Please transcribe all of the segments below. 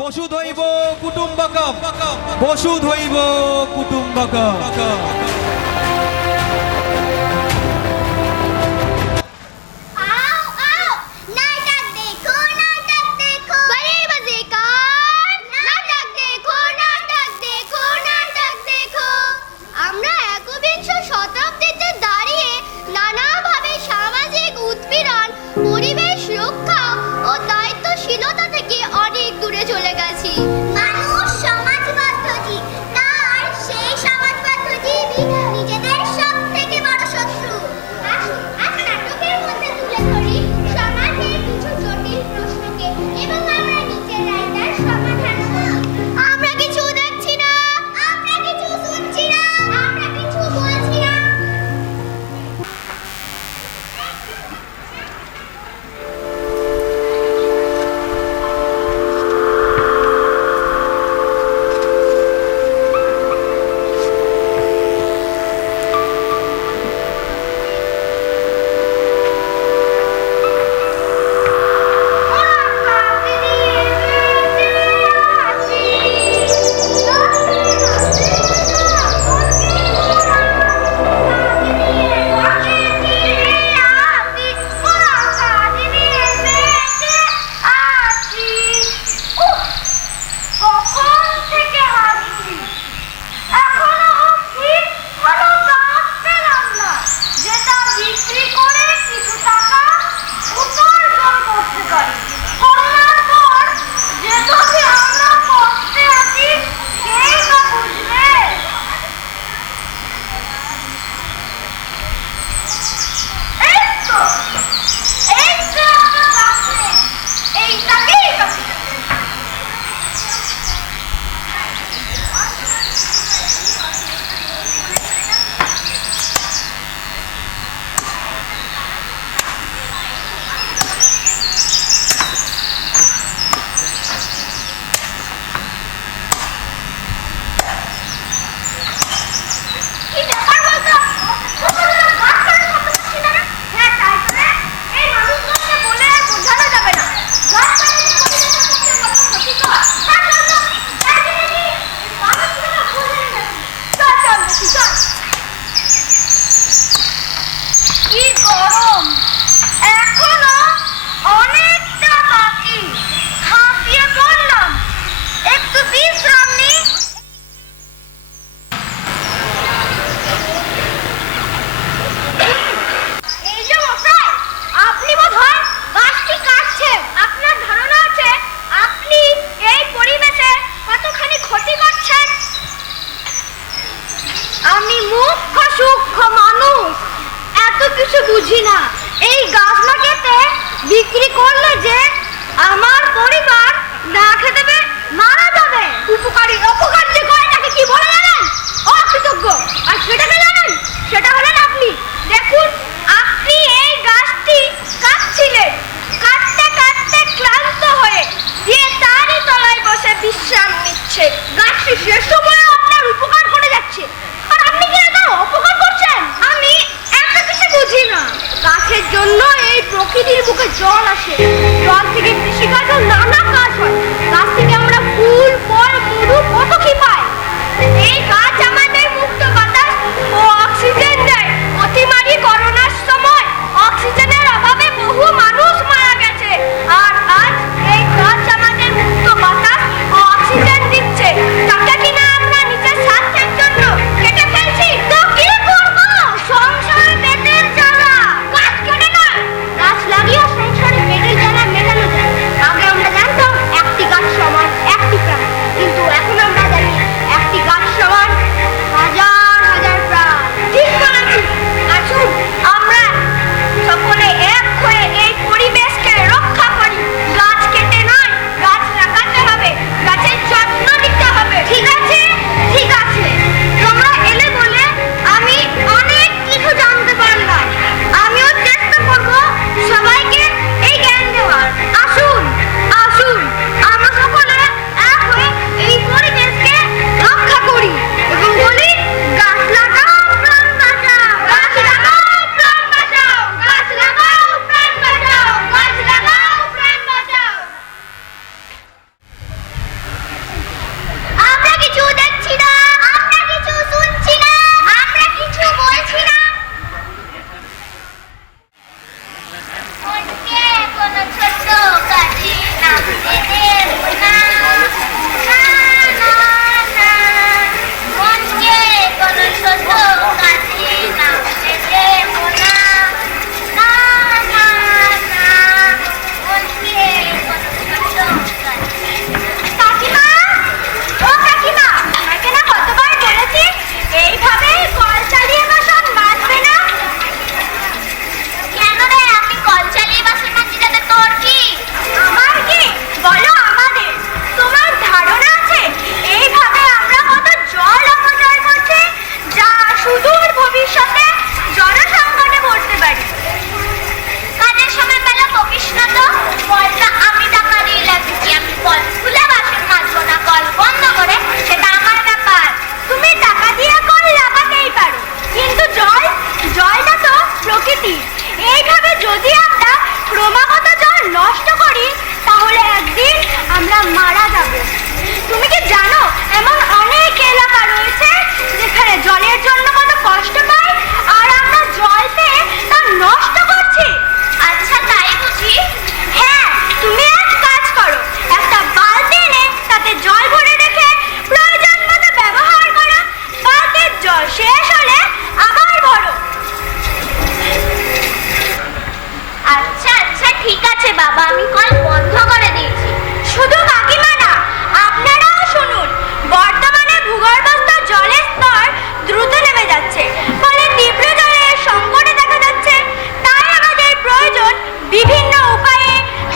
বসুধৈব কুটুম্বকম, বসুধৈব কুটুম্বকম। Oxygen দিচ্ছে। মারা যাব। তুমি কি জানো এমন অনেক এলাকা রয়েছে যেখানে জলের জন্য কত কষ্ট পাই, আর আমরা জল পেয়ে তা নষ্ট করছি। আচ্ছা তাই বুঝি? হ্যাঁ, তুমি এক কাজ করো, একটা বালতি এনে তাতে জল ভরে রেখে প্রয়োজন মতো ব্যবহার করো। বালতির জল শেষ হলে আবার ভরো। আচ্ছা আচ্ছা ঠিক আছে বাবা, আমি কল বন্ধ করে দিয়েছি। শুধু কাকিমা না, আপনারাও শুনুন, বর্তমানে ভূগর্ভস্থ জলের স্তর দ্রুত নেমে যাচ্ছে, ফলে তীব্র জলের সংকটে দেখা যাচ্ছে। তাই আমাদের প্রয়োজন বিভিন্ন উপায়ে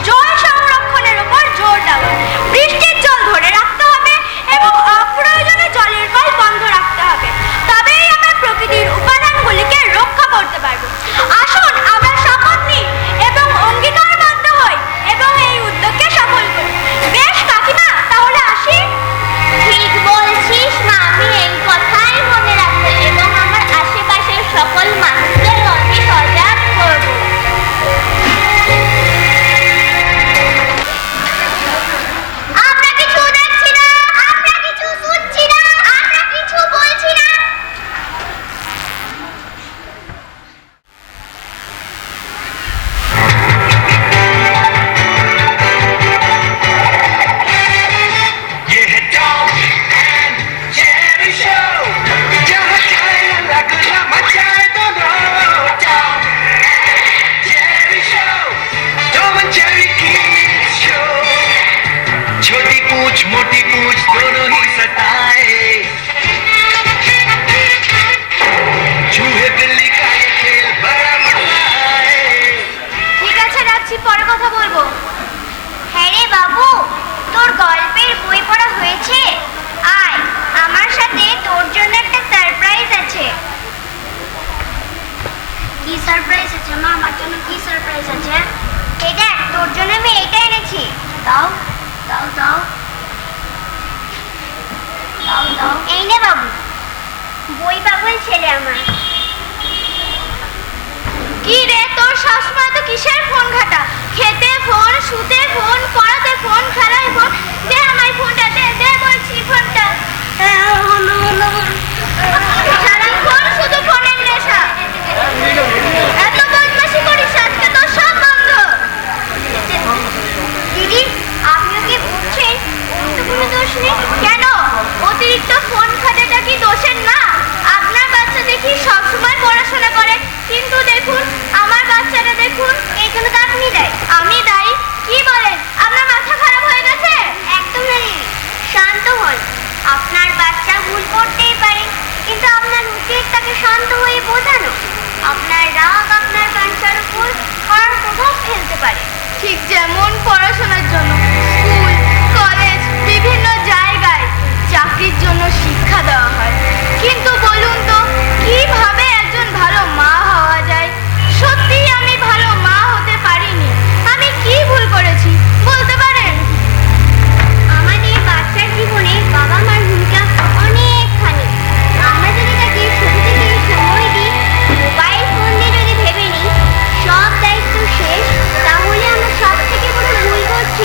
জল সংরক্ষণের উপর জোর দেওয়া। বৃষ্টির জল ধরে রাখতে হবে এবং অপ্রয়োজনে জলের কল বন্ধ রাখতে হবে, তবেই আমরা প্রকৃতির উপাদানগুলিকে রক্ষা করতে পারবো। আসুন আমরা শপথ নিই এবং অঙ্গীকারবদ্ধ হই এবং এই উদ্যোগকে সফল করি। বেশ কাকিমা, তাহলে আসি। ঠিক বলছিস মা, আমি এই কথাই মনে রাখবো এবং আমার আশেপাশের সকল মানুষদের অতি সজাগ করবো। আমরা কিছু দেখছি না, আমরা কিছু শুনছি না, আমরা কিছু বলছি না। ये है टॉम एंड जेरी शो, जहाँ जाए लगना मचाए दोनों। Tom and Jerry show, Tom and Jerry की शो। छोटी पूछ मोटी पूछ दोनों ही सताए, चूहे बिल्ली का ये खेल बड़ा मजा आए। ঠিক আছে, রাখছি, পরে কথা বলবো। হ্যাঁ রে বাবু, তোর গল্পের বই পড়া হয়েছে? আয় আমার সাথে, তোর জন্য একটা সারপ্রাইজ আছে। কি সারপ্রাইজ আছে মা? আমার জন্য কি সারপ্রাইজ আছে? এই দেখ, তোর জন্য আমি এটা এনেছি। দাও দাও দাও দাও দাও। এই নে বাবু, বই পাগল ছেলে আমার। কি রে, তোর সবসময় তো কিসের ফোন ঘাটা? খেতে ফোন, শুতে ফোন, পড়াতে ফোন, খেলায় ফোন। দে আমার ফোনটা, দে দে বলছি ফোনটা। সারাক্ষণ শুধু ফোনের নেশা। এত বদমাশি করিস, আজকে তোর সব বন্ধ। দিদি, আপনিও কি বুঝছেন ওর তো কোনো দোষ নেই? কেন? অতিরিক্ত ফোন ঘাটাটা কি দোষের না? আপনার বাচ্চা দেখি সবসময় পড়াশোনা করে, কিন্তু দেখুন আমার বাচ্চাটা দেখুন, এখানে তো আপনি দায়ী। আমি দায়ী? কি বলেন? আপনার মাথা খারাপ হয়ে গেছে? একদম নেই, শান্ত হন। আপনার বাচ্চা ভুল করতেই পারে, কিন্তু আপনার উচিত তাকে শান্ত হয়ে বোঝানো। আপনার রাগ আপনার বাচ্চার উপর খারাপ প্রভাব ফেলতে পারে। ঠিক যেমন পড়াশোনার জন্য স্কুল, কলেজ, বিভিন্ন জায়গায় চাকরির জন্য শিক্ষা দেওয়া হয়, কিন্তু বলুন তো কিভাবে একজন ভালো মা হওয়া যায়? সত্যি আমি ভালো মা হতে পারিনি। আমি কি ভুল করেছি বলতে পারেন? আমাদের বাচ্চার জীবনে বাবা মার ভূমিকা অনেকখানি। আমরা যদি তাকে শুরু থেকে সময় দিই, মোবাইল ফোন দিয়ে যদি ভেবে নিই সব দায়িত্ব শেষ, তাহলে আমরা সব থেকে বড় ভুল করছি।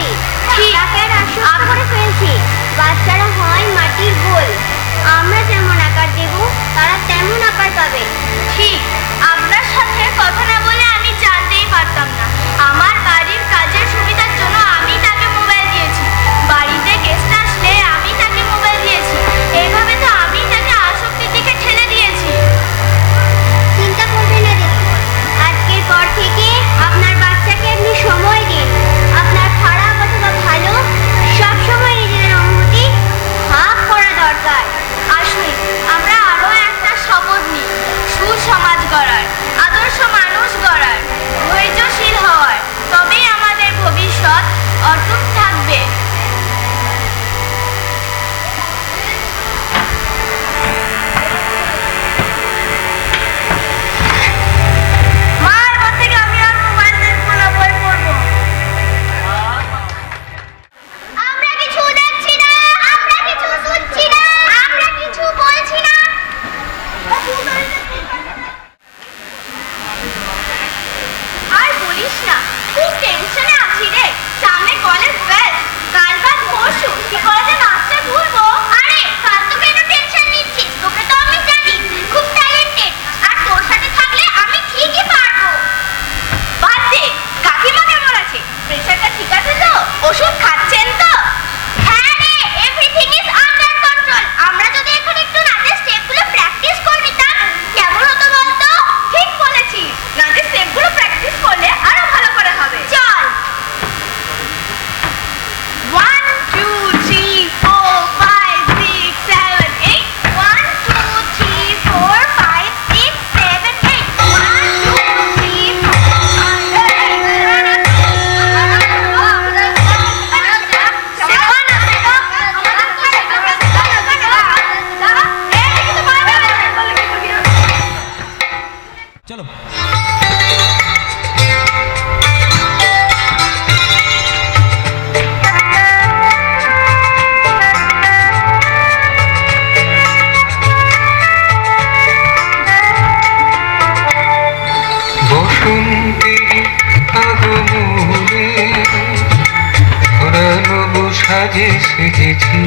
সাজে সেজেছি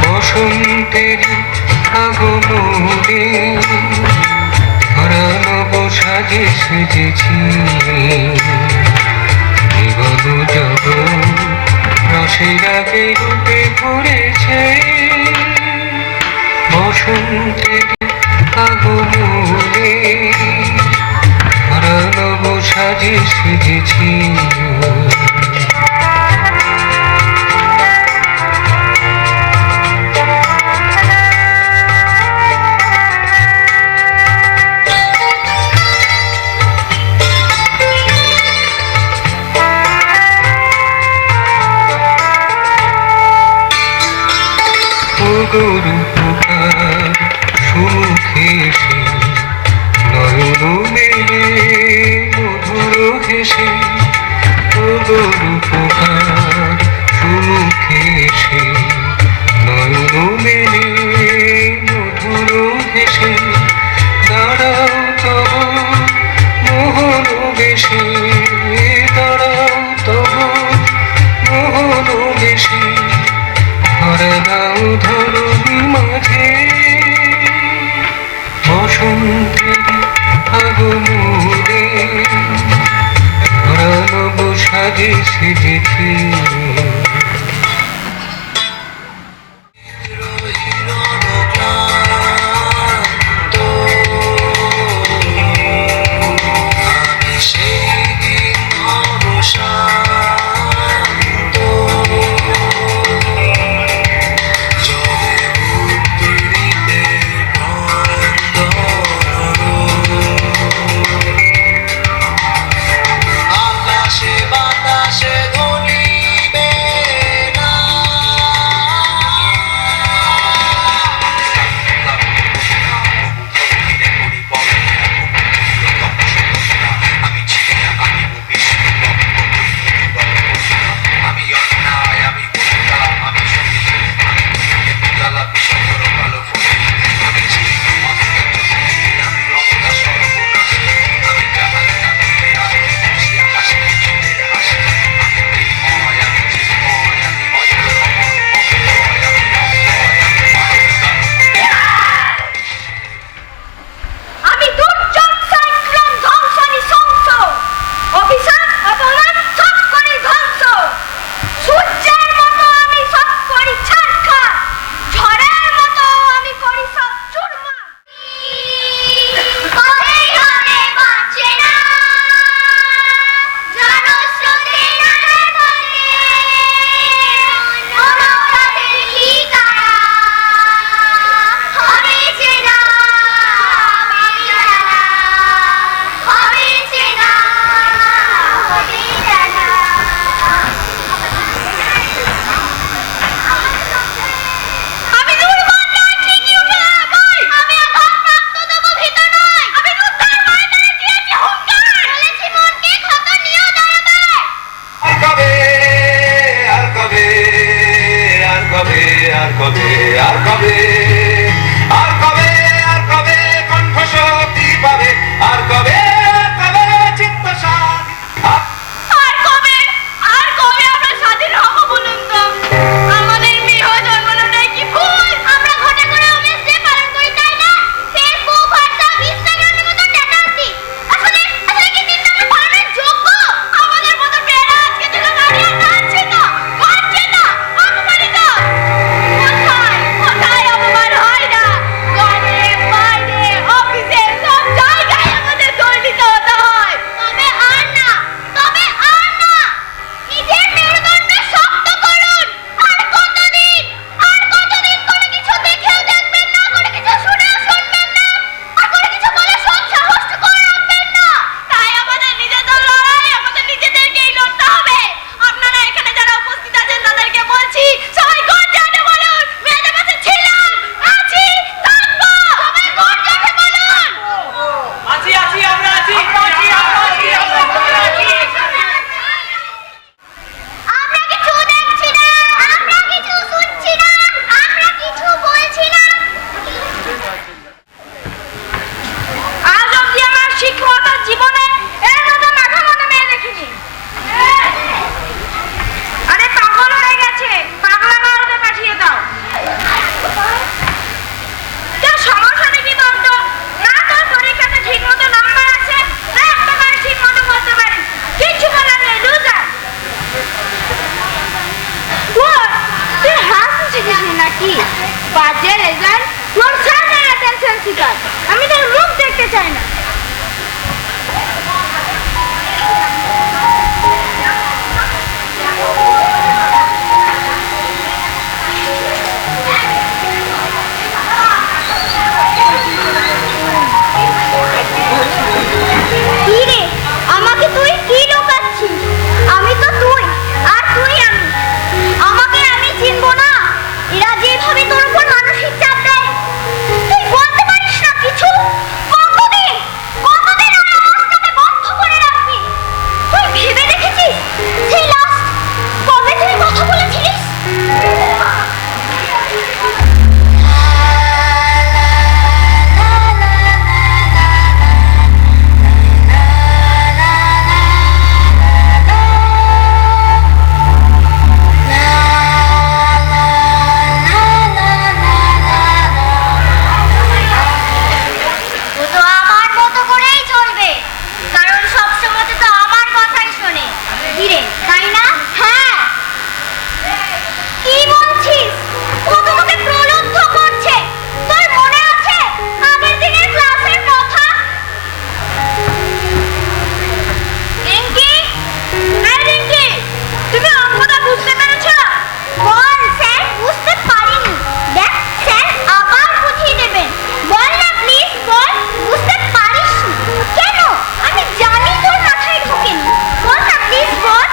বসন্তের আগমনে হারানব সাজে সেজেছি নিগম জগৎ রসের আগে রূপে ভরেছে বসন্তের আগমনে হারানব সাজে সেজেছি গরু পোকার সুমুখে এসে নয়ন মেলে মধুর হেসে গরু পোকার সুমুখে এসে নয়ন মেলে মধুর হেসে দাঁড়াও তব মোহন বেশে দাঁড়াও তব মোহন বেশে ধরা দাও ধরণী মাঝে বসন্তের আগমনে হারানব সাজে সেজেছি ঘরে বাইরে অফিসে সব জায়গায় আমাদের দৌড় দিতে হতে হয় তবে আর না কি বাজে রেজাল্ট? তোর সামনে অ্যাটেনশন সিকার, আমি তোর মুখ দেখতে চাই না। কি রে, আমাকে তুই কি লুকাচ্ছিস? আমি তো তুই আর তুই আমি। আমাকে আমি চিনবো না? এরা যেভাবে তোর উপর মানসিক চাপ দেয়, তুই বলতে পারিস না কিছু? কতদিন কতদিন আর আওয়াজটাকে বন্ধ করে রাখবি? তুই ভেবে দেখেছিস সেই লাস্ট কবে তুই কথা বলেছিলিস? ও তো আমার মতো করেই চলবে, কারণ সবসময় তো আমার কথাই শোনে। কি রে, তাই না? হ্যাঁ। কি বলছিস? ও তোমাকে প্রলুব্ধ করছে। তোর মনে আছে আগের দিনের ক্লাসের কথা? রিঙ্কি, এই রিঙ্কি, তুমি অঙ্কটা বুঝতে পেরেছো? বল স্যার, বুঝতে পারিনি। দেখ স্যার আবার বুঝিয়ে দেবেন। বল না প্লিজ, বল। বুঝতে পারিসনি কেন? আমি জানি তোর মাথায় ঢোকেনি। বল না প্লিজ, বল।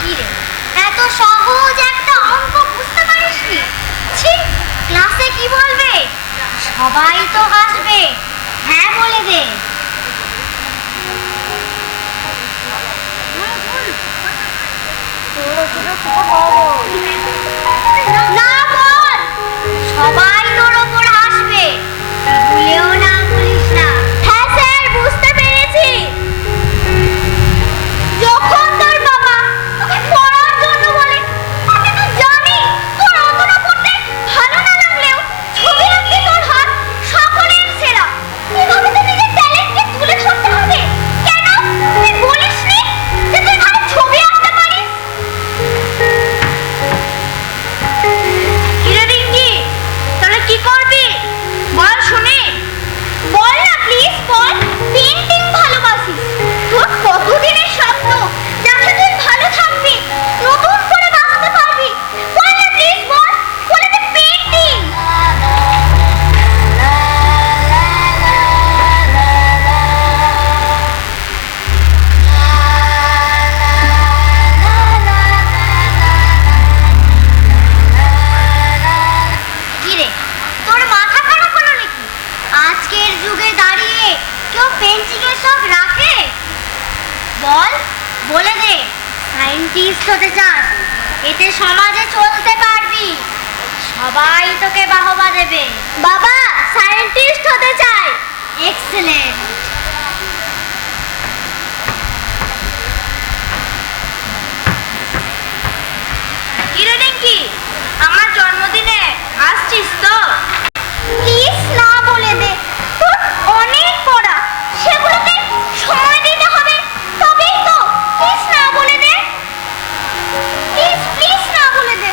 কি রে, এত সহজ একটা অঙ্ক বুঝতে পারিসনি? ছি, ক্লাসে কি বলবে? সবাই তো হাসবে। হ্যাঁ বলে দে। না বল, সবাই তোর ওপর হাসবে। ভুলেও না বলিস না। হ্যাঁ স্যার, বুঝতে পেরেছি। যখন তোর বাবা তোকে পড়ার জন্য বলে, আমি তো জানি তোর অতটা পড়তে ভালো না লাগলেও ছবি আঁকতে তোর হাত সকলের সেরা। এভাবে তো নিজের ট্যালেন্টকে তুলে ধরতে হবে। কেন তুই বলিসনি যে তুই ভালো ছবি আঁকতে পারিস? কিরে রিঙ্কি, তাহলে কি করবি বল শুনি? বল না প্লিজ, বল। পেন্টিং ভালোবাসিস, তোর কতদিনের স্বপ্ন যাতে তুই ভালো থাকবি, নতুন করে বাঁচতে পারবি। বল না প্লিজ, বল। বলে দে পেন্টিং। কিরে, তোর মাথা খারাপ হলো নাকি? আজকের যুগে দাঁড়িয়ে কেউ পেন্টিং এর শখ রাখে? বল, বলে দে। সায়েন্টিস্ট হতে চাস? এতে সমাজে চলতে পারবি, সবাই তোকে বাহবা দেবে। বাবা, সায়েন্টিস্ট হতে চাই। এক্সেলেন্ট। কিরে রিঙ্কি, আমার জন্মদিনে আসছিস তো? প্লিজ না বলে দে। তোর অনেক পড়া, সেগুলোতে সময় দিতে হবে, তবেই তো। প্লিজ না বলে দে। প্লিজ প্লিজ না বলে দে।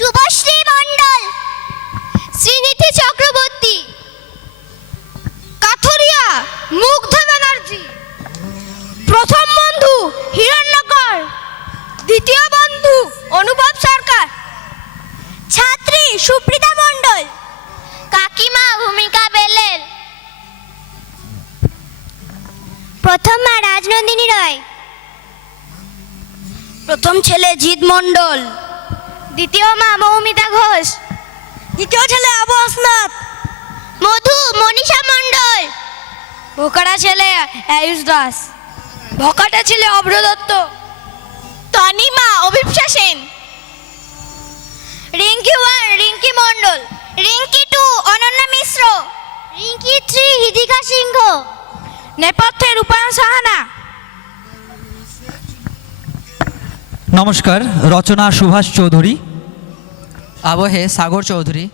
শুভশ্রী মণ্ডল, শ্রীনিধি চক্রবর্তী, কাথুরিয়া মুগ্ধ ব্যানার্জি, প্রথম বন্ধু হিরণ্যকর, দ্বিতীয় বন্ধু অনুভব সরকার, ছাত্রী সুপ্রিতা মণ্ডল, কাকিমা ভূমিকা বেলের, প্রথম মা রাজনন্দিনী রায়, প্রথম ছেলে জিৎ মণ্ডল, দ্বিতীয় মা মৌমিতা ঘোষ, দ্বিতীয় ছেলে আবু আসনাথ, মধু মনীষা মণ্ডল, ভোকাটা ছেলে আয়ুষ দাস, ভকাটা ছেলে অভ্র দত্ত, তনিমা অভিপ্সা সেন, রিঙ্কি 1 রিঙ্কি মণ্ডল, রিঙ্কি 2 অনন্যা মিশ্র, রিঙ্কি 3 হৃদিকা সিংহ, নেপথ্যে রূপায়ণ সাহানা। নমস্কার, রচনা সুভাষ চৌধুরী, আবহে সাগর চৌধুরী,